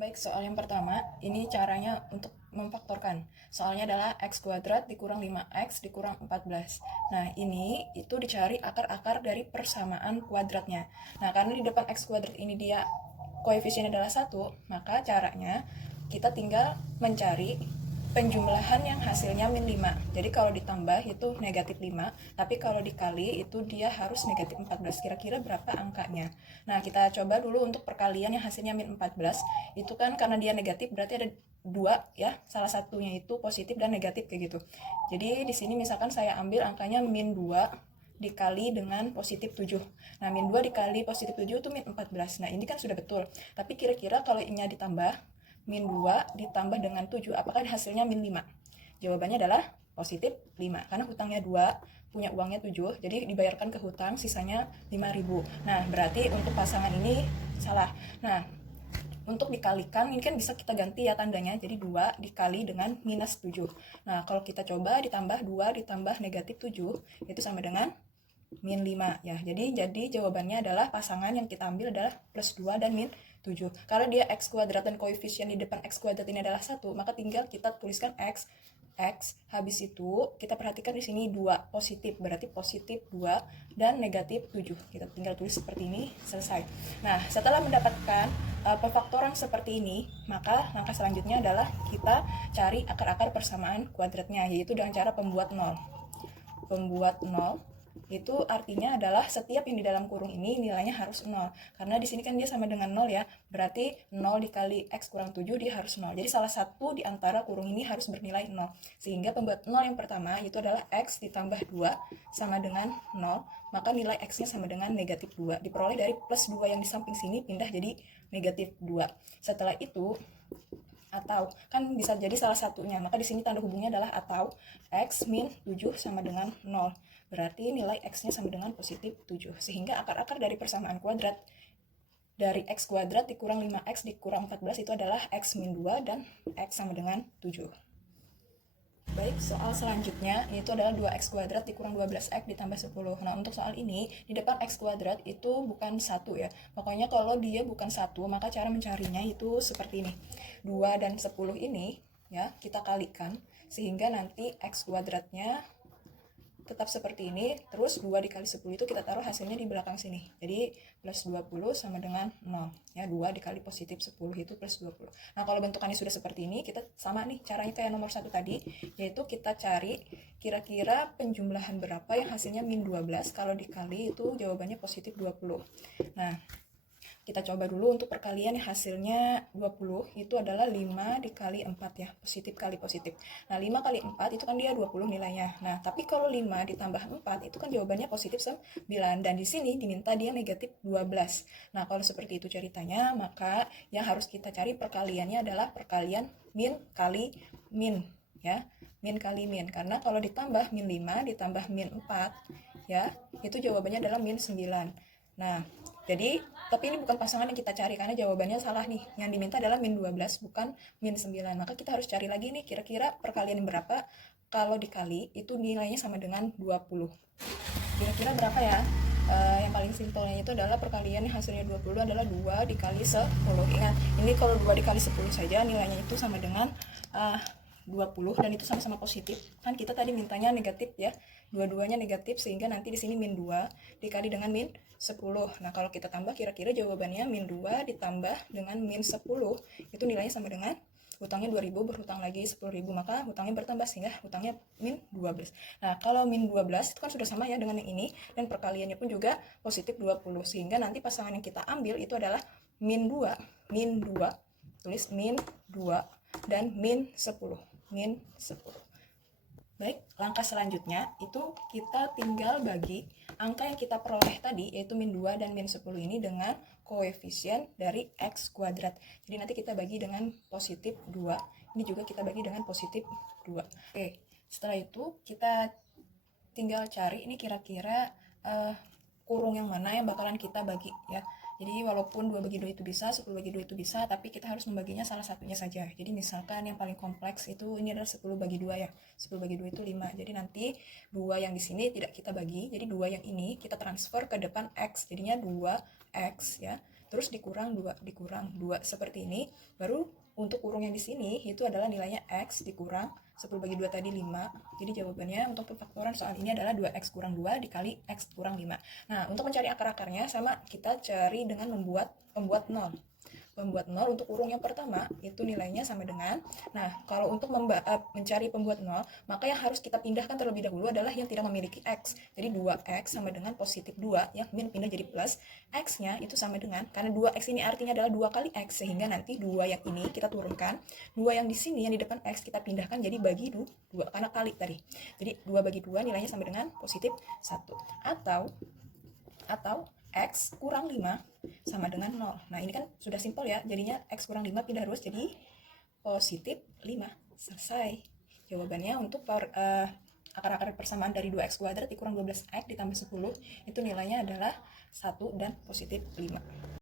Baik, soal yang pertama, ini caranya untuk memfaktorkan. Soalnya adalah x kuadrat dikurang 5x dikurang 14. Nah, ini itu dicari akar-akar dari persamaan kuadratnya. Nah, karena di depan x kuadrat ini dia koefisiennya adalah 1, maka caranya kita tinggal mencari penjumlahan yang hasilnya min 5. Jadi kalau ditambah itu negatif 5, tapi kalau dikali itu dia harus negatif 14. Kira-kira berapa angkanya? Nah, kita coba dulu untuk perkalian yang hasilnya min 14. Itu kan karena dia negatif berarti ada dua ya, salah satunya itu positif dan negatif kayak gitu. Jadi di sini misalkan saya ambil angkanya min 2 dikali dengan positif 7. Nah, min 2 dikali positif 7 itu min 14. Nah, ini kan sudah betul. Tapi kira-kira kalau ini ditambah, min 2 ditambah dengan 7, apakah hasilnya min 5? Jawabannya adalah positif 5. Karena hutangnya 2, punya uangnya 7, jadi dibayarkan ke hutang, sisanya 5.000. Nah, berarti untuk pasangan ini salah. Nah, untuk dikalikan, ini kan bisa kita ganti ya tandanya, jadi 2 dikali dengan minus 7. Nah, kalau kita coba ditambah 2 ditambah negatif 7, itu sama dengan min 5 ya. Jadi jawabannya adalah pasangan yang kita ambil adalah plus 2 dan min 7. Karena dia x kuadrat dan koefisien di depan x kuadrat ini adalah 1, maka tinggal kita tuliskan x. Habis itu kita perhatikan di sini 2 positif, berarti positif 2 dan negatif 7. Kita tinggal tulis seperti ini, selesai. Nah, setelah mendapatkan pefaktoran seperti ini, maka langkah selanjutnya adalah kita cari akar-akar persamaan kuadratnya, yaitu dengan cara pembuat 0. Pembuat 0 itu artinya adalah setiap yang di dalam kurung ini nilainya harus 0. Karena di sini kan dia sama dengan 0 ya. Berarti 0 dikali x kurang 7 dia harus 0. Jadi salah satu di antara kurung ini harus bernilai 0. Sehingga pembuat 0 yang pertama itu adalah x ditambah 2 sama dengan 0. Maka nilai x-nya sama dengan negatif 2. Diperoleh dari plus 2 yang di samping sini pindah jadi negatif 2. Setelah itu atau kan bisa jadi salah satunya, maka di sini tanda hubungnya adalah atau x min 7 sama dengan 0. Berarti nilai x-nya sama dengan positif 7. Sehingga akar-akar dari persamaan kuadrat dari x kuadrat dikurang 5x dikurang 14 itu adalah x min 2 dan x sama dengan 7. Baik, soal selanjutnya itu adalah 2x kuadrat dikurang 12x ditambah 10. Nah, untuk soal ini, di depan x kuadrat itu bukan 1 ya. Pokoknya kalau dia bukan 1, maka cara mencarinya itu seperti ini. 2 dan 10 ini ya, kita kalikan sehingga nanti x kuadratnya tetap seperti ini, terus 2 dikali 10 itu kita taruh hasilnya di belakang sini. Jadi plus 20 sama dengan 0. Ya, 2 dikali positif 10 itu plus 20. Nah, kalau bentukannya sudah seperti ini, kita sama nih caranya kayak nomor 1 tadi, yaitu kita cari kira-kira penjumlahan berapa yang hasilnya min 12, kalau dikali itu jawabannya positif 20. Nah, kita coba dulu untuk perkalian yang hasilnya 20 itu adalah 5 dikali 4 ya, positif kali positif. Nah, 5 kali 4 itu kan dia 20 nilainya. Nah, tapi kalau 5 ditambah 4 itu kan jawabannya positif 9 dan di sini diminta dia negatif 12. Nah, kalau seperti itu ceritanya, maka yang harus kita cari perkaliannya adalah perkalian min kali min ya. Min kali min, karena kalau ditambah min 5 ditambah min 4 ya, itu jawabannya adalah min 9. Nah, jadi, tapi ini bukan pasangan yang kita cari karena jawabannya salah nih. Yang diminta adalah min 12 bukan min 9. Maka kita harus cari lagi nih kira-kira perkalian berapa kalau dikali itu nilainya sama dengan 20. Kira-kira berapa ya? Yang paling simpelnya itu adalah perkalian yang hasilnya 20 adalah 2 dikali 10. Ingat, ini kalau 2 dikali 10 saja nilainya itu sama dengan 20 dan itu sama-sama positif. Kan kita tadi mintanya negatif ya. Dua-duanya negatif sehingga nanti di sini min 2 dikali dengan min 10. Nah, kalau kita tambah kira-kira jawabannya min 2 ditambah dengan min 10 itu nilainya sama dengan hutangnya 2.000 berhutang lagi 10.000, maka hutangnya bertambah sehingga hutangnya min 12. Nah, kalau min 12 itu kan sudah sama ya dengan yang ini dan perkaliannya pun juga positif 20 sehingga nanti pasangan yang kita ambil itu adalah min 2, tulis min 2 dan min 10. Baik, langkah selanjutnya itu kita tinggal bagi angka yang kita peroleh tadi yaitu min 2 dan min 10 ini dengan koefisien dari x kuadrat. Jadi nanti kita bagi dengan positif 2. Ini juga kita bagi dengan positif 2. Oke, setelah itu kita tinggal cari ini kira-kira kurung yang mana yang bakalan kita bagi ya. Jadi walaupun 2 bagi 2 itu bisa, 10 bagi 2 itu bisa, tapi kita harus membaginya salah satunya saja. Jadi misalkan yang paling kompleks itu ini adalah 10 bagi 2 ya. 10 bagi 2 itu 5. Jadi nanti 2 yang di sini tidak kita bagi. Jadi 2 yang ini kita transfer ke depan X. Jadinya 2X ya. terus dikurang 2 seperti ini. Baru untuk kurung yang di sini itu adalah nilainya X dikurang 10 bagi 2 tadi 5. Jadi jawabannya untuk pemfaktoran soal ini adalah 2X kurang 2 dikali X kurang 5. Nah, untuk mencari akar-akarnya sama kita cari dengan membuat pembuat 0. Pembuat 0 untuk kurung yang pertama itu nilainya sama dengan, nah kalau untuk mencari pembuat 0 maka yang harus kita pindahkan terlebih dahulu adalah yang tidak memiliki X. Jadi 2X sama dengan positif 2 yang kemudian pindah jadi plus, X nya itu sama dengan, karena 2X ini artinya adalah 2 kali X, sehingga nanti 2 yang ini kita turunkan, 2 yang di sini yang di depan X kita pindahkan jadi bagi 2 karena kali tadi. Jadi 2 bagi 2 nilainya sama dengan positif 1. Atau X kurang 5 sama dengan 0. Nah, ini kan sudah simpel ya. Jadinya X kurang 5 pindah ruas jadi positif 5. Selesai. Jawabannya untuk akar-akar persamaan dari 2X kuadrat dikurang 12X ditambah 10, itu nilainya adalah 1 dan positif 5.